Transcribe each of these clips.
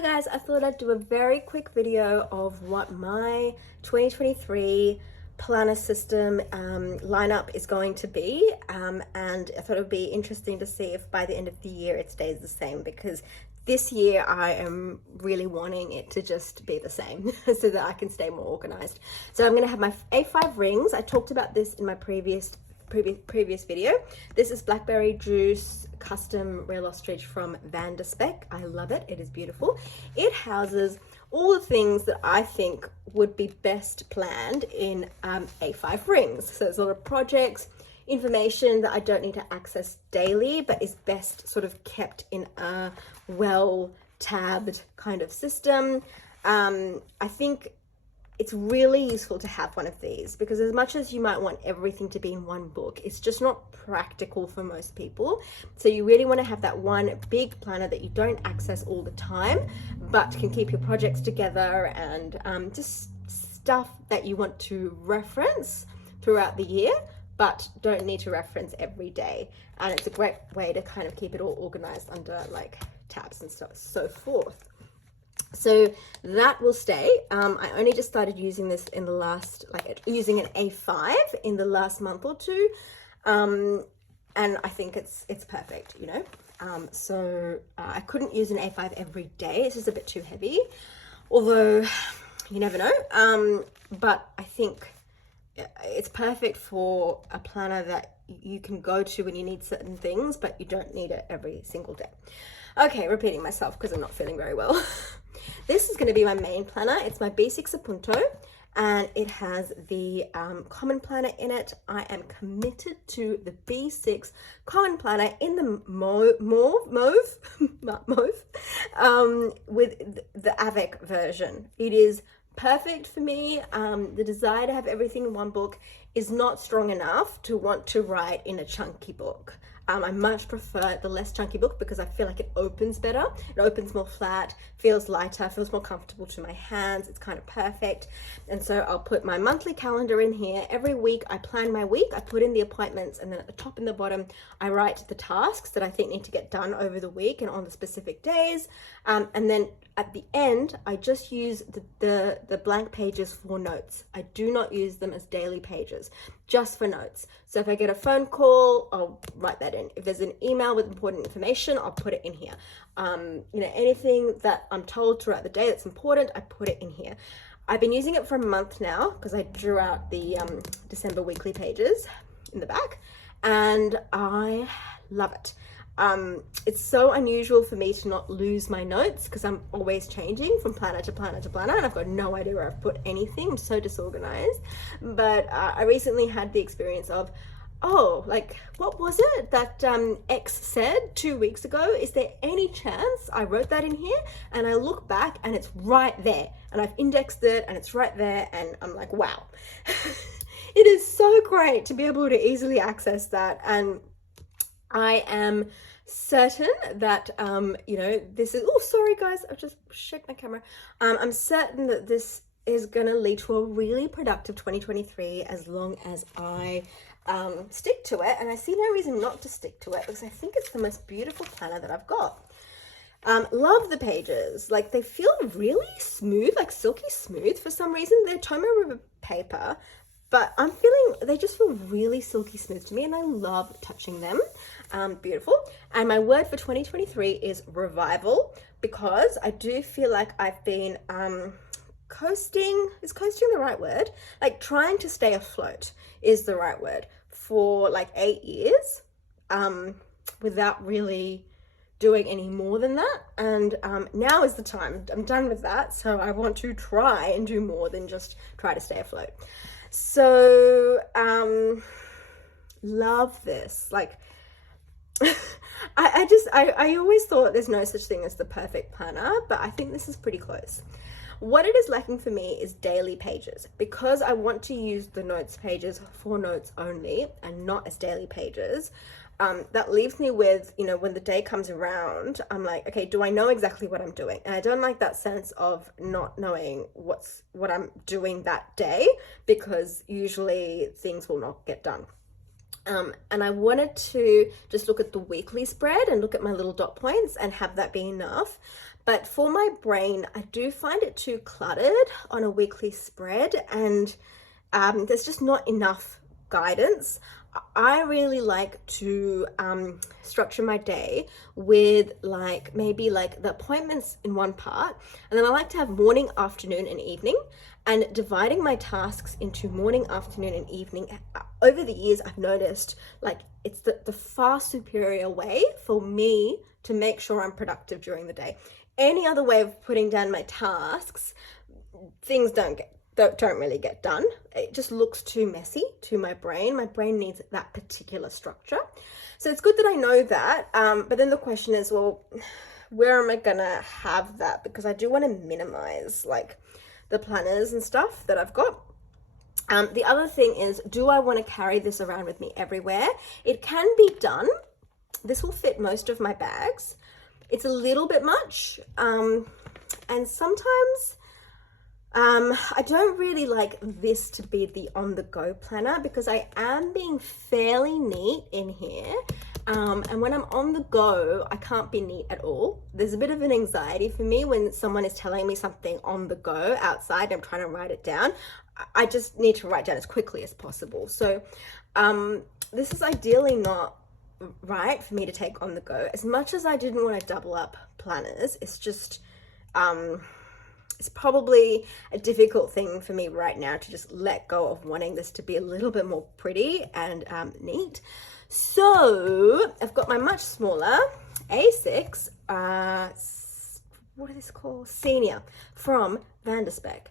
Hi guys, I thought I'd do a very quick video of what my 2023 planner system lineup is going to be, and I thought it would be interesting to see if by the end of the year it stays the same, because this year I am really wanting it to just be the same so that I can stay more organized. So I'm going to have my A5 rings. I talked about this in my previous video. This is Blackberry Juice custom real ostrich from Van der Spek. I love it. It is beautiful. It houses all the things that I think would be best planned in A5 rings. So there's a lot of projects, information that I don't need to access daily, but is best sort of kept in a well tabbed kind of system. I think it's really useful to have one of these, because as much as you might want everything to be in one book, it's just not practical for most people. So you really want to have that one big planner that you don't access all the time, but can keep your projects together and just stuff that you want to reference throughout the year, but don't need to reference every day. And it's a great way to kind of keep it all organized under like tabs and stuff, so forth. So that will stay. I only just started using this in the last, using an A5 in the last month or two. And I think it's perfect, you know. So I couldn't use an A5 every day. It's just a bit too heavy, although you never know. But I think it's perfect for a planner that you can go to when you need certain things, but you don't need it every single day. Okay, repeating myself because I'm not feeling very well. This is going to be my main planner. It's my B6 Apunto, and it has the common planner in it. I am committed to the B6 common planner in the mauve with the Avec version. It is perfect for me. The desire to have everything in one book is not strong enough to want to write in a chunky book. I much prefer the less chunky book because I feel like it opens better. It opens more flat, feels lighter, feels more comfortable to my hands. It's kind of perfect. And so I'll put my monthly calendar in here. Every week I plan my week, I put in the appointments, and then at the top and the bottom, I write the tasks that I think need to get done over the week and on the specific days. And then at the end, I just use the blank pages for notes. I do not use them as daily pages, just for notes. So if I get a phone call, I'll write that in. If there's an email with important information, I'll put it in here. You know, anything that I'm told throughout the day that's important, I put it in here. I've been using it for a month now because I drew out the December weekly pages in the back, and I love it. It's so unusual for me to not lose my notes because I'm always changing from planner to planner to planner, and I've got no idea where I've put anything. I'm so disorganized. But I recently had the experience of, oh, like, what was it that X said 2 weeks ago? Is there any chance I wrote that in here? And I look back and it's right there, and I've indexed it and it's right there, and I'm like, wow. It is so great to be able to easily access that. And I am certain that, you know, this is, oh, sorry guys, I've just shook my camera. I'm certain that this is going to lead to a really productive 2023 as long as I stick to it. And I see no reason not to stick to it because I think it's the most beautiful planner that I've got. Love the pages. Like, they feel really smooth, like silky smooth for some reason. They're Tomo River paper, but I'm feeling they just feel really silky smooth to me, and I love touching them. Beautiful. And my word for 2023 is revival, because I do feel like I've been coasting. Is coasting the right word? Like, trying to stay afloat is the right word for like 8 years without really doing any more than that. And now is the time. I'm done with that, so I want to try and do more than just try to stay afloat. So love this. Like, I always thought there's no such thing as the perfect planner, but I think this is pretty close. What it is lacking for me is daily pages, because I want to use the notes pages for notes only and not as daily pages. That leaves me with, you know, when the day comes around, I'm like, okay, do I know exactly what I'm doing? And I don't like that sense of not knowing what I'm doing that day, because usually things will not get done. And I wanted to just look at the weekly spread and look at my little dot points and have that be enough. But for my brain, I do find it too cluttered on a weekly spread, and there's just not enough guidance. I really like to structure my day with like maybe like the appointments in one part, and then I like to have morning, afternoon, and evening, and dividing my tasks into morning, afternoon, and evening. Over the years, I've noticed like it's the far superior way for me to make sure I'm productive during the day. Any other way of putting down my tasks, things don't really get done. It just looks too messy to my brain. My brain needs that particular structure. So it's good that I know that. But then the question is, well, where am I gonna have that? Because I do want to minimize like the planners and stuff that I've got. The other thing is, do I want to carry this around with me everywhere? It can be done. This will fit most of my bags. It's a little bit much. And sometimes I don't really like this to be the on-the-go planner because I am being fairly neat in here. And when I'm on the go, I can't be neat at all. There's a bit of an anxiety for me when someone is telling me something on the go outside. I'm trying to write it down. I just need to write down as quickly as possible. So this is ideally not right for me to take on the go. As much as I didn't want to double up planners, it's just it's probably a difficult thing for me right now to just let go of wanting this to be a little bit more pretty and neat. So I've got my much smaller A6 what is this called, Senior, from Van der Spek.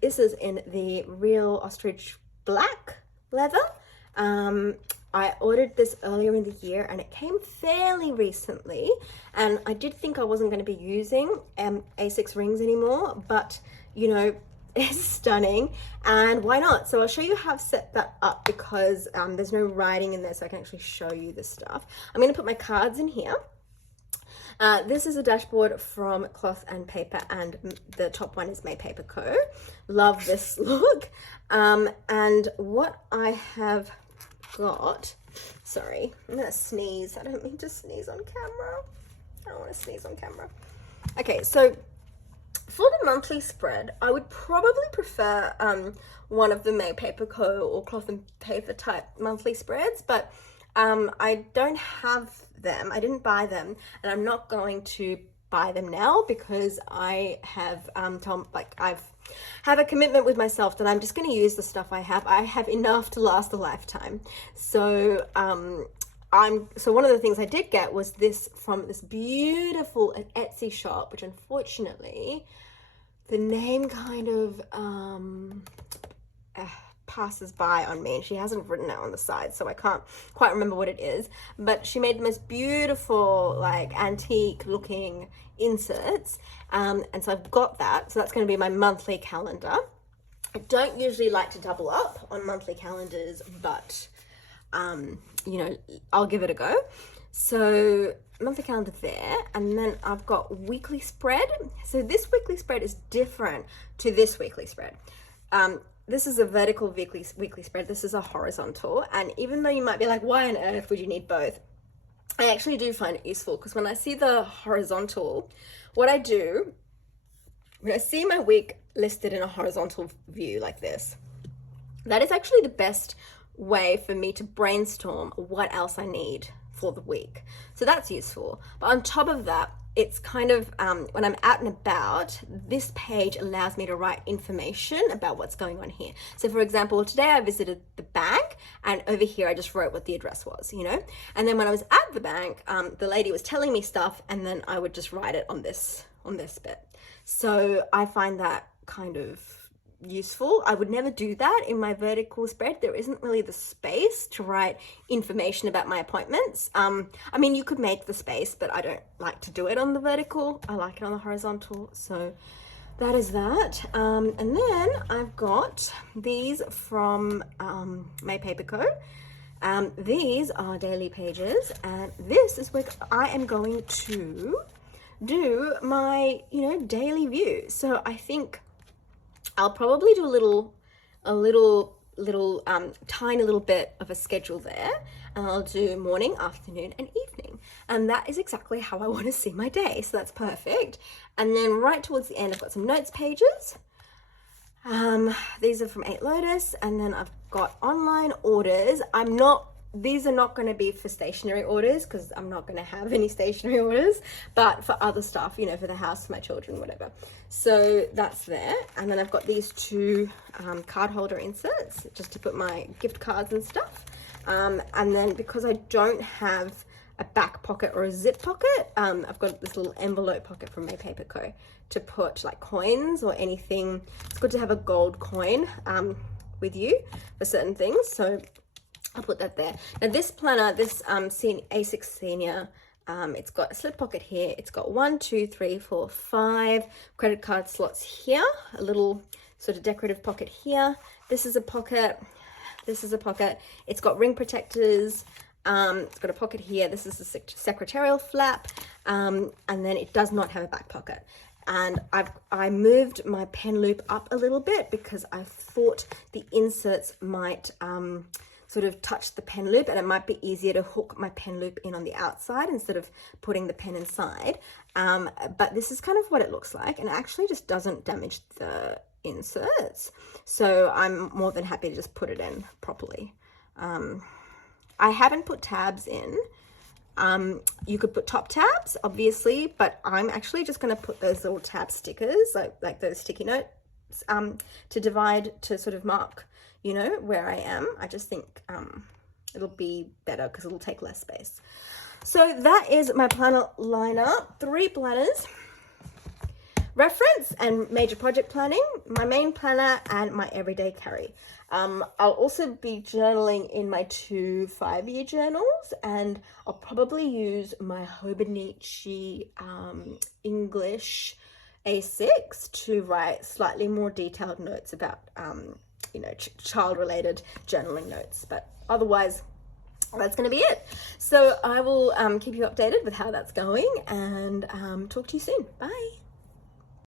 This is in the real ostrich black leather. I ordered this earlier in the year and it came fairly recently, and I did think I wasn't going to be using A6 rings anymore, but you know, it's stunning and why not? So I'll show you how I've set that up because there's no writing in there, so I can actually show you the stuff. I'm going to put my cards in here. This is a dashboard from Cloth and Paper, and the top one is May Paper Co. Love this look. And what I have got, sorry, I'm gonna sneeze. I don't mean to sneeze on camera. I don't want to sneeze on camera. Okay, so for the monthly spread, I would probably prefer one of the May Paper Co. or Cloth and Paper type monthly spreads, but I don't have them. I didn't buy them, and I'm not going to buy them now because I have I've have a commitment with myself that I'm just going to use the stuff I have. I have enough to last a lifetime. So so one of the things I did get was this from this beautiful Etsy shop, which unfortunately the name kind of passes by on me, and she hasn't written it on the side, so I can't quite remember what it is, but she made the most beautiful like antique looking inserts, and so I've got that. So that's going to be my monthly calendar. I don't usually like to double up on monthly calendars, but you know, I'll give it a go. So monthly calendar there, and then I've got weekly spread. So this weekly spread is different to this weekly spread. This is a vertical weekly spread. This is a horizontal. And even though you might be like, why on earth would you need both? I actually do find it useful because when I see the horizontal, what I do, when I see my week listed in a horizontal view like this, that is actually the best way for me to brainstorm what else I need for the week. So that's useful. But on top of that, it's kind of, when I'm out and about, this page allows me to write information about what's going on here. So for example, today I visited the bank, and over here I just wrote what the address was, you know? And then when I was at the bank, the lady was telling me stuff, and then I would just write it on this bit. So I find that kind of useful. I would never do that in my vertical spread. There isn't really the space to write information about my appointments. I mean, you could make the space, but I don't like to do it on the vertical. I like it on the horizontal. So that is that. And then I've got these from May Paper Co. These are daily pages, and this is where I am going to do my, you know, daily view. So I think I'll probably do a little little tiny little bit of a schedule there, and I'll do morning, afternoon, and evening, and that is exactly how I want to see my day, so that's perfect. And then right towards the end, I've got some notes pages. These are from 8 Lotus, and then I've got online orders. These are not going to be for stationery orders because I'm not going to have any stationery orders, but for other stuff, you know, for the house, for my children, whatever. So that's there. And then I've got these 2 card holder inserts just to put my gift cards and stuff. And then because I don't have a back pocket or a zip pocket, I've got this little envelope pocket from May Paper Co. to put like coins or anything. It's good to have a gold coin with you for certain things. So I'll put that there. Now this planner, this A6 Senior, it's got a slip pocket here. It's got 1, 2, 3, 4, 5 credit card slots here. A little sort of decorative pocket here. This is a pocket. This is a pocket. It's got ring protectors. It's got a pocket here. This is the secretarial flap. And then it does not have a back pocket. And I moved my pen loop up a little bit because I thought the inserts might sort of touch the pen loop, and it might be easier to hook my pen loop in on the outside instead of putting the pen inside. But this is kind of what it looks like, and it actually just doesn't damage the inserts. So I'm more than happy to just put it in properly. I haven't put tabs in. You could put top tabs, obviously, but I'm actually just going to put those little tab stickers, like those sticky notes, to divide, to sort of mark, you know, where I am. I just think it'll be better because it'll take less space. So that is my planner lineup. 3 planners: reference and major project planning, my main planner, and my everyday carry. I'll also be journaling in my 2 5-year journals, and I'll probably use my Hobonichi English A6 to write slightly more detailed notes about you know, child-related journaling notes. But otherwise, that's going to be it. So I will keep you updated with how that's going, and talk to you soon. Bye.